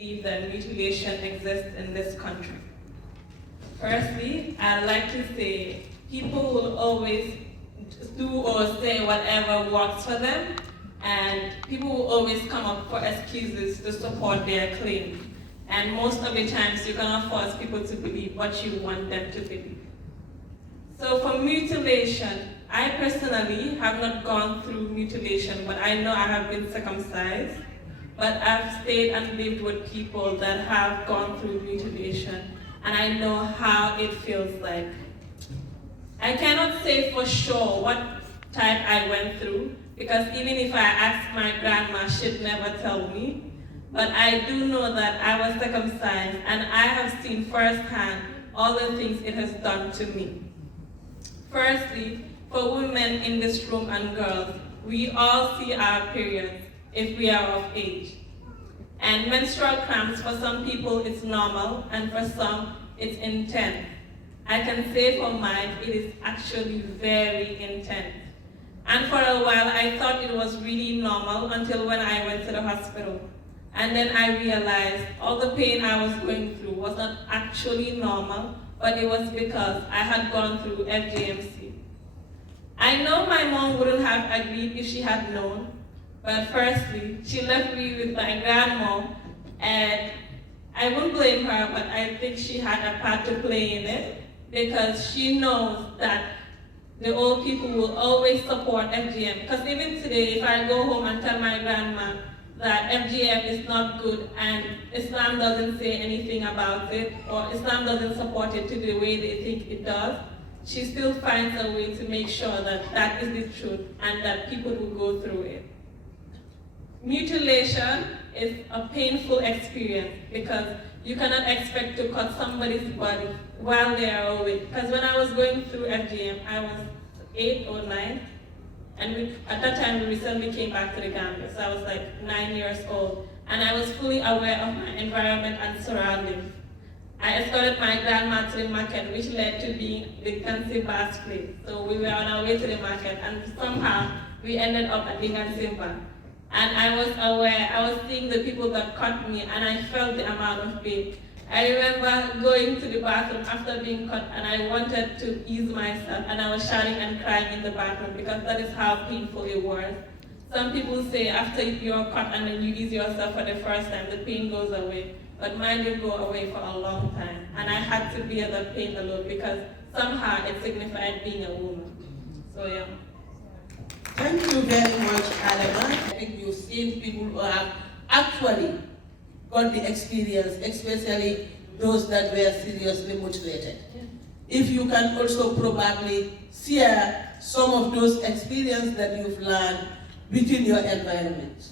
believe that mutilation exists in this country. Firstly, I'd like to say people will always do or say whatever works for them, and people will always come up for excuses to support their claims. And most of the times, you're gonna force people to believe what you want them to believe. So for mutilation, I personally have not gone through mutilation, but I know I have been circumcised. But I've stayed and lived with people that have gone through mutilation, and I know how it feels like. I cannot say for sure what type I went through, because even if I asked my grandma, she'd never tell me. But I do know that I was circumcised, and I have seen firsthand all the things it has done to me. Firstly, for women in this room and girls, we all see our periods if we are of age. And menstrual cramps, for some people it's normal, and for some it's intense. I can say for mine, it is actually very intense. And for a while, I thought it was really normal until when I went to the hospital. And then I realized all the pain I was going through was not actually normal, but it was because I had gone through FGMC. I know my mom wouldn't have agreed if she had known, but firstly, she left me with my grandma, and I wouldn't blame her, but I think she had a part to play in it, because she knows that the old people will always support FGM. Because even today, if I go home and tell my grandma that FGM is not good and Islam doesn't say anything about it, or Islam doesn't support it to the way they think it does, she still finds a way to make sure that that is the truth and that people will go through it. Mutilation is a painful experience because you cannot expect to cut somebody's body while they are awake. Because when I was going through FGM, I was 8 or 9, and at that time we recently came back to the Gambia, so I was like 9 years old, and I was fully aware of my environment and surroundings. I escorted my grandma to the market, which led to being the Kansimba's place. So we were on our way to the market, and somehow we ended up at the Kansimba. And I was aware, I was seeing the people that cut me, and I felt the amount of pain. I remember going to the bathroom after being cut, and I wanted to ease myself, and I was shouting and crying in the bathroom because that is how painful it was. Some people say after you're cut and then you ease yourself for the first time, the pain goes away. But mine did go away for a long time, and I had to bear the pain alone because somehow it signified being a woman. So yeah. Thank you very much, Alema. I think you've seen people who have actually got the experience, especially those that were seriously mutilated. Yeah. If you can also probably share some of those experiences that you've learned within your environment.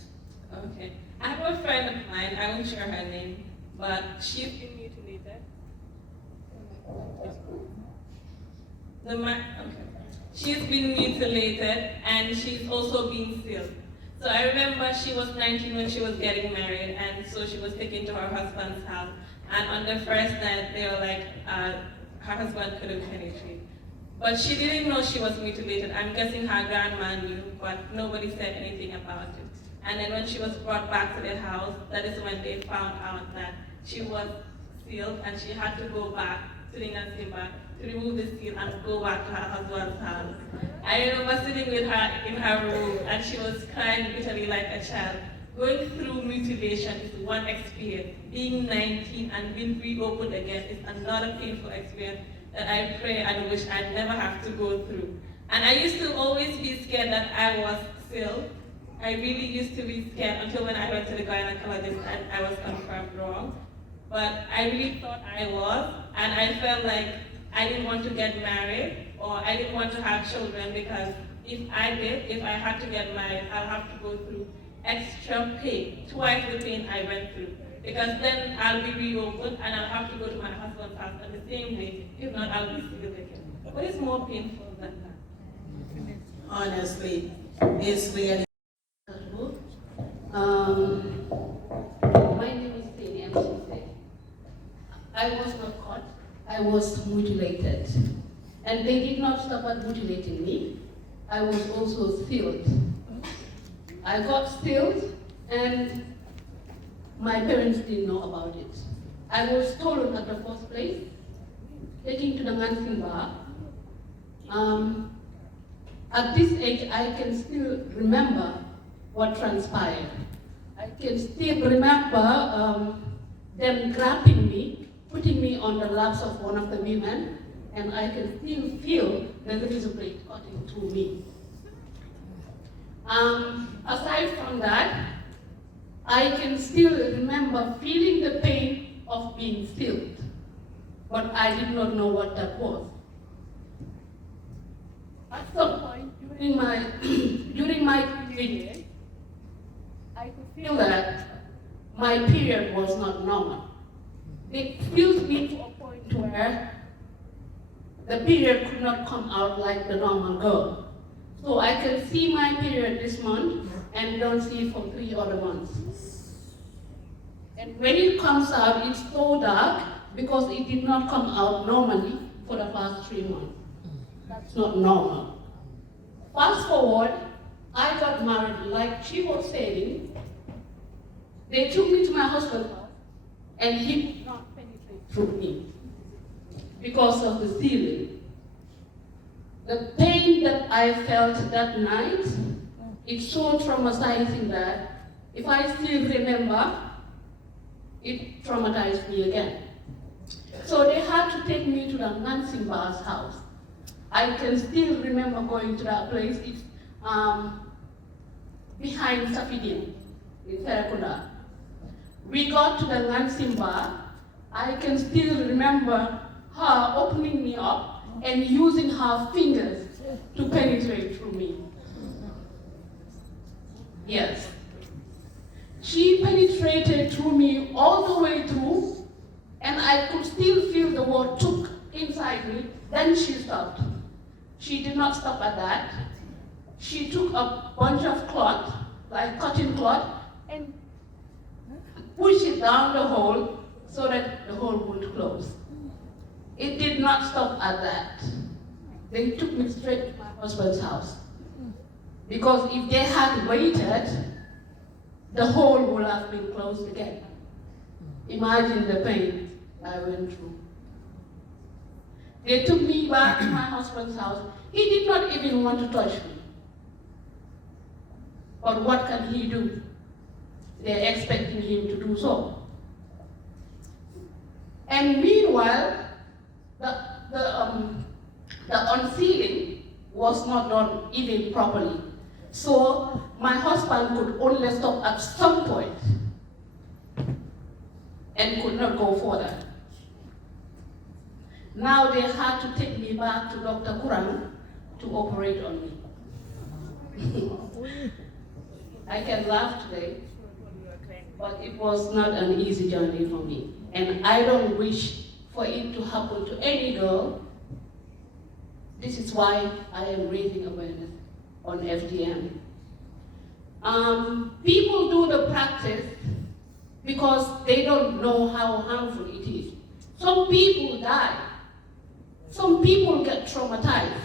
Okay. I have a friend of mine, I won't share her name, but she's been mutilated. She's been mutilated, and she's also been sealed. So I remember she was 19 when she was getting married, and so she was taken to her husband's house. And on the first night, they were like, her husband couldn't penetrate. But she didn't know she was mutilated. I'm guessing her grandma knew, but nobody said anything about it. And then when she was brought back to the house, that is when they found out that she was sealed, and she had to go back to the Nansimba to remove the seal and go back to her husband's house. I remember sitting with her in her room, and she was crying bitterly like a child. Going through mutilation is one experience. Being 19 and being reopened again is another painful experience that I pray and wish I'd never have to go through. And I used to always be scared that I was sealed. I really used to be scared until when I went to the gynecologist and I was confirmed wrong. But I really thought I was, and I felt like I didn't want to get married, or I didn't want to have children, because if I had to get married, I'll have to go through extra pain, twice the pain I went through. Because then I'll be reopened and I'll have to go to my husband's house on the same day. If not, I'll be sealed again. What is more painful than that? Honestly, it's really. My name is Tini Mcc. I was not caught, I was mutilated. And they did not stop at mutilating me. I was also sealed. I got sealed, and my parents didn't know about it. I was stolen at the first place, taken to the Lansing bar. At this age, I can still remember what transpired. I can still remember them grabbing me, putting me on the laps of one of the women, and I can still feel the razor blade cutting through me. Aside from that, I can still remember feeling the pain of being stilled, but I did not know what that was. At some point during my period, I could feel that my period was not normal. It filled me to a point where the period could not come out like the normal girl. So I can see my period this month and don't see it for 3 other months. And when it comes out, it's so dark because it did not come out normally for the past 3 months. That's not normal. Fast forward, I got married, like she was saying. They took me to my husband's house, and he could not penetrate through me because of the ceiling. The pain that I felt that night, it's so traumatizing that if I still remember, it traumatized me again. So they had to take me to the Lansing Bar's house. I can still remember going to that place. It's behind Safidian in Serakunda. We got to the Lansing Bar. I can still remember her opening me up and using her fingers to penetrate through me. Yes. She penetrated through me all the way through, and I could still feel the word took inside me. Then she stopped. She did not stop at that. She took a bunch of cloth, like cotton cloth, and pushed it down the hole so that the hole would close. It did not stop at that. They took me straight to my husband's house. Because if they had waited, the hole would have been closed again. Imagine the pain I went through. They took me back to my husband's house. He did not even want to touch me. But what can he do? They're expecting him to do so. And meanwhile, the unsealing was not done even properly. So my husband could only stop at some point and could not go further. Now they had to take me back to Dr. Kurang to operate on me. I can laugh today, but it was not an easy journey for me. And I don't wish for it to happen to any girl. This is why I am raising awareness on FGM. People do the practice because they don't know how harmful it is. Some people die. Some people get traumatized.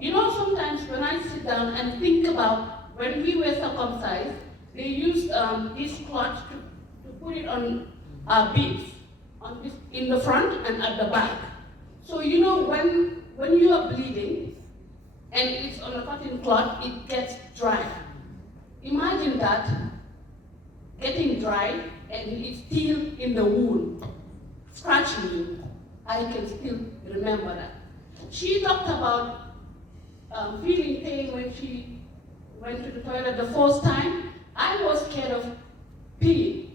You know, sometimes when I sit down and think about when we were circumcised, they used this cloth to put it on our beads, in the front and at the back. So you know, when you are bleeding and it's on a cotton cloth, it gets dry. Imagine that, getting dry and it's still in the wound, scratching you. I can still remember that. She talked about feeling pain when she went to the toilet the first time. I was scared of peeing.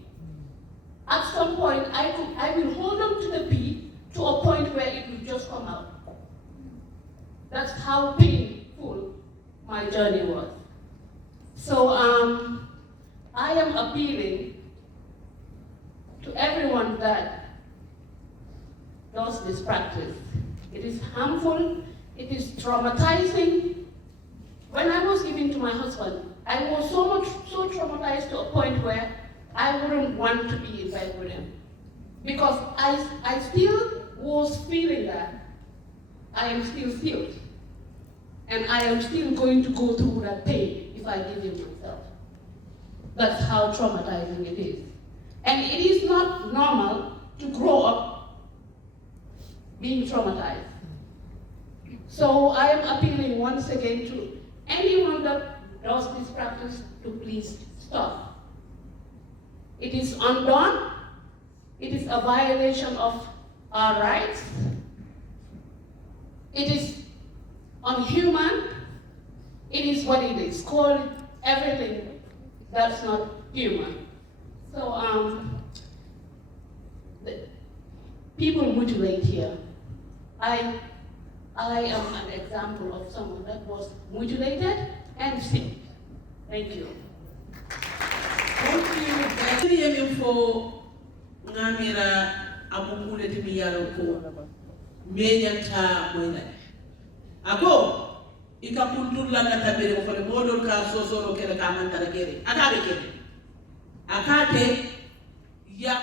At some point, I will hold on to the pee to a point where it will just come out. That's how painful my journey was. So I am appealing to everyone that does this practice. It is harmful, it is traumatizing. When I was giving to my husband, I was so traumatized to a point where I wouldn't want to be in bed with him. Because I still was feeling that I am still filled. And I am still going to go through that pain if I give him myself. That's how traumatizing it is. And it is not normal to grow up being traumatized. So I am appealing once again to anyone that does this practice to please stop. It is undone. It is a violation of our rights. It is unhuman. It is what it is. Call it everything that's not human. So people mutilate here. I am an example of someone that was mutilated and sick. Thank you. Thank you for ngamira amukule timiyaro ko menyanta mwena. Ako ikakultulla na tabere ko fole modol ka sosoro kele ka mantara kere. Akate ya